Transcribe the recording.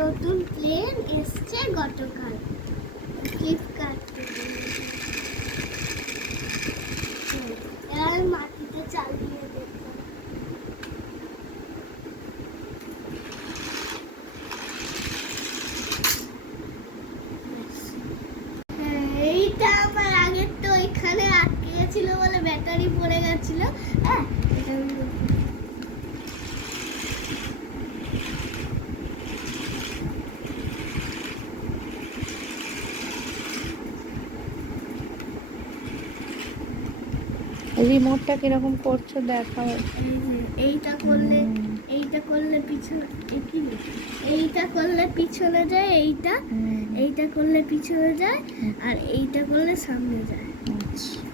নতুন প্লেন এসছে গতকাল ফ্লিপকার্ট থেকে। এবার মাটিতে চালিয়ে দেখলাম। এইটা আমার আগের তো ওইখানে আটকে গেছিল বলে ব্যাটারি পড়ে গেছিল। হ্যাঁ, এটা আমি রিমোটটা কিরকম করছো দেখাও। এইটা করলে পিছনে, এইটা করলে পিছনে যায়, এইটা করলে পিছনে যায়, আর এইটা করলে সামনে যায়। আচ্ছা।